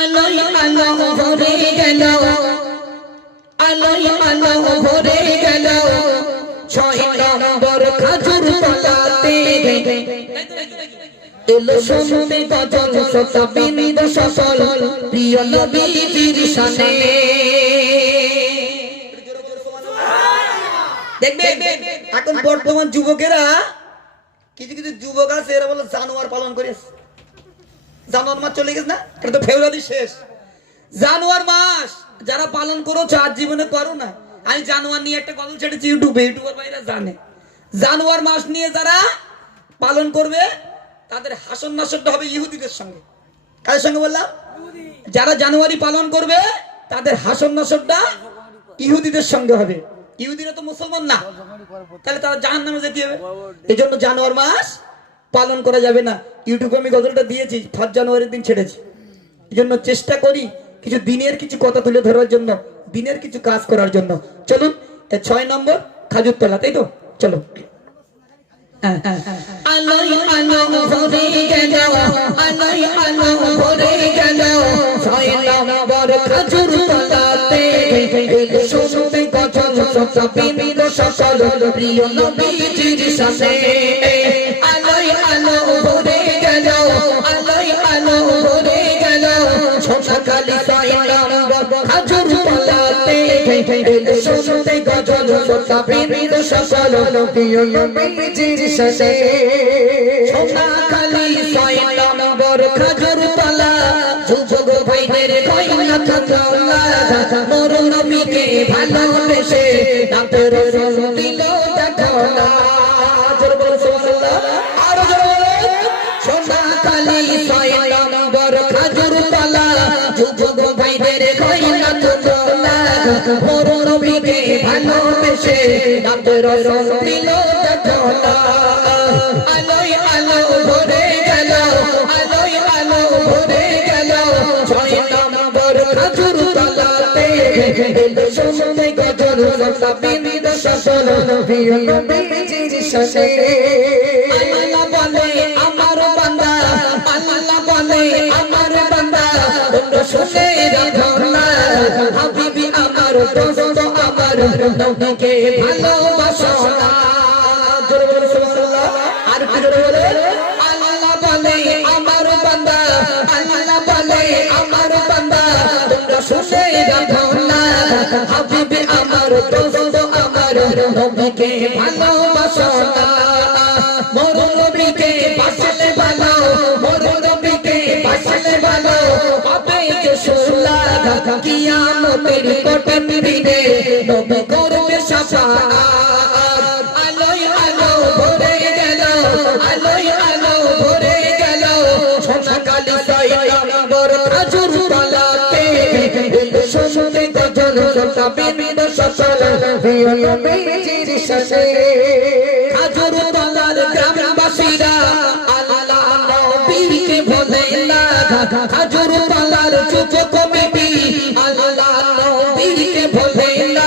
আলোয় আলো ভরে গেল, আলোয় আলো ভরে গেল, 6 নম্বর খাজুর তলাতে এলো শুনতে গজল শ্রোতা বিন্দু সফল প্রিয় নবীজির শানে। দেখবে এখন বর্তমান যুবকেরা কিছু কিছু যুবক আছে এরা বলে জানোয়ার পালন করে, জানোয়ার মাস চলে গেছে না, এটা তো ফেব্রুয়ারি শেষ, জানোয়ার মাস যারা পালন করেছো আজ জীবনে করো না। আমি জানোয়ার নিয়ে একটা গল্প ছেড়েছি ইউটিউবে, ইউটিউবার ভাইরা জানে। জানোয়ার মাস নিয়ে যারা পালন করবে তাদের হাসন নাসরটা হবে ইহুদিদের সঙ্গে। কাদের সঙ্গে বললাম? যারা জানুয়ারি পালন করবে তাদের হাসন নাসরটা ইহুদিদের সঙ্গে হবে। ইহুদিরা তো মুসলমান না, তাহলে তারা জাহান্নামে যেতে হবে। এই জন্য জানুয়ারি মাস পালন করা যাবে না। ইউটিউবে আমি গজলটা দিয়েছি, 5 জানুয়ারির দিন ছেড়েছি। এই জন্য চেষ্টা করি কিছু দিনের কিছু কথা তুলে ধরার জন্য, দিনের কিছু কাজ করার জন্য। চলুন 6 নম্বর খাজুর তলা, তাই তো? চলো। আলোয় আলো ভরে গেল, আলোয় আলো ভরে গেল, 6 নম্বর খাজুর তলাতে এলো শুনতে গজল শ্রোতা বিন্দু সফল প্রিয় নবীজির শানে। আলোয় আলো ভরে গেল, আলোয় আলো ভরে গেল, সোনাকালী 6 নম্বর খাজুর তলাতে এলো শুনতে গজল শ্রোতা বিন্দু সফল প্রিয় নবীজির শানে। সোনাকালী 6 নম্বর খাজুর তলা, যুবক ভাইদের কইনা তোলা, মোর নবীকে ভালোবেসে ডাক্তার রসুল দিল দেখলা। জোরে বলো সুবহানাল্লাহ, আরো জোরে বলো। সোনাকালী 6 নম্বর খাজুর তলা, যুবক ভাইদের কইনা তোলা, মোর নবীকে ভালোবেসে ডাক্তার রসুল দিল দেখলা। আলোয় আলো ভরে গেল, আলোয় আলো ভরে গেল, 6 নম্বর খাজুর তলাতে এলো শুনতে গজল শ্রোতা বিন্দু সফল প্রিয় নবীজির শানে। আল্লাহ বলে আমার বান্দা, আল্লাহ বলে আমার বান্দা, তোমরা শুনে রাখো না, হাবিবি আমার দোস্ত আমার নবীকে ভালোবাসো না। জোরে বলো সুবহানাল্লাহ, আর কি জোরে বলে? আল্লাহ বলে আমার বান্দা, আল্লাহ বলে আমার বান্দা, তোমরা শুনে রাখো না, হাবিবি আমার দোস্ত আমার নবীকে ভালোবাসো না। মোর নবীকে বাসলে ভালো, মোর নবীকে বাসলে ভালো, পাবে যে সুলা কিয়ামতের কঠিন দিনে নবী করবে শাফাআত। আলোয় আলো ভরে গেল, আলোয় আলো ভরে গেল, সোনাকালী 6 নম্বর খাজুর তলাতে এলো শুনতে গজল শ্রোতা বিন্দু সফল প্রিয় নবীজির শানে। খাজুর তলার গ্রামবাসীরা আল্লাহ নবীকে ভোলে না, খাজুর তলার যুবক কমিটি আল্লাহ নবীকে ভোলে না,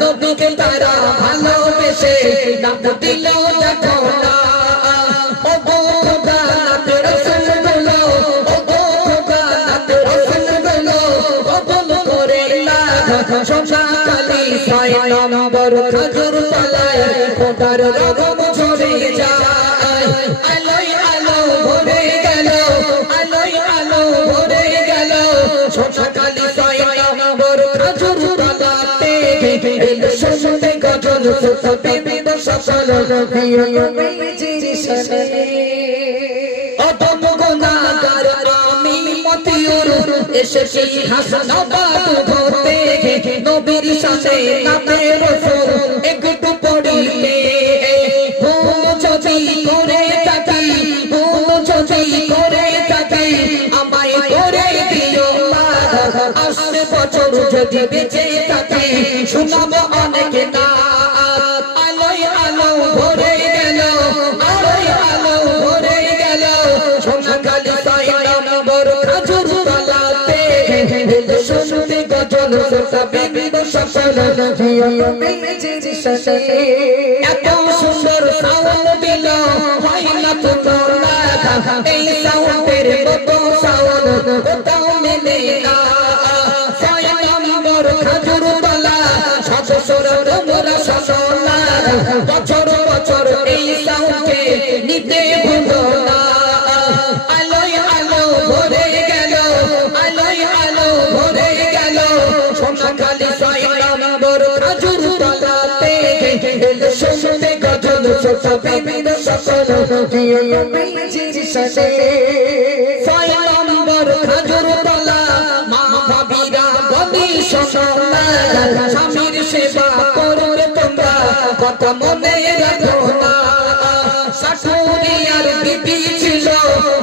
নবীকে তারা ভালোবেসে ডাক দিল দেখো না। ও গো খোদা নাতে রসুল গুলো, ও গো খোদা নাতে রসুল গুলো কবুল করে না। সোনাকালী 6 নম্বর খাজুর তলায় খোদার রহমত ঝরে যায়। আলোয় আলো ভরে গেল, আলোয় আলো ভরে গেল, সোনাকালী 6 নম্বর খাজুর তলাতে এলো শুনতে গজল শ্রোতা বিন্দু সফল প্রিয় নবীজির শানে। অদম গুনাহগার আমি মতিউর এসেছি হাসনাবাদ হতে, নবীর শানে নামে রসুল একটু পড়িলে ভুল যদি করে থাকি, ভুল যদি করে থাকি আমায় করে দিও মা। আসবে বছর যদি বেঁচে থাকি শোনাবো অনেক নাত। আলোয় আলো ভরে গেল, আলোয় আলো ভরে গেল, সোনাকালী 6 নম্বর খাজুর তলাতে এলো শুনতে গজল শ্রোতা বিন্দু সফল প্রিয় নবীজির শানে। এত সুন্দর সাউন্ড দিল হয় না তো না, এই সাউন্ডের মতো সাউন্ড সোতা বিবির সকল প্রিয় নবীজির সাথে 6 নম্বর খাজুর তলা মা ভাবিরা বলি শোনা স্বামীর সেবা করবে তোমরা কথা মনে রাখো না শাশুড়িয়ার বিবি ছিল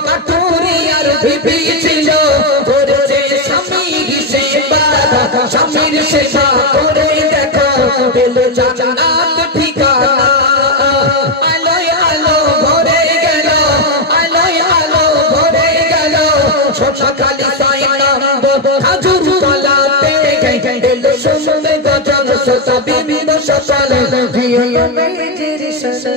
কাঠুরিয়ার বিবি ছিল করেছে স্বামীর সেবা স্বামীর সেবা করে দেখো পেল জান্নাত ঠিকানা আলোয় আলো ভরে গেল আলোয় আলো ভরে গেল সকালে 6 নম্বর খাজুর তলাতে এলো শুনবে গজল সোতা বিবির সকল প্রিয় নবীজির সাথে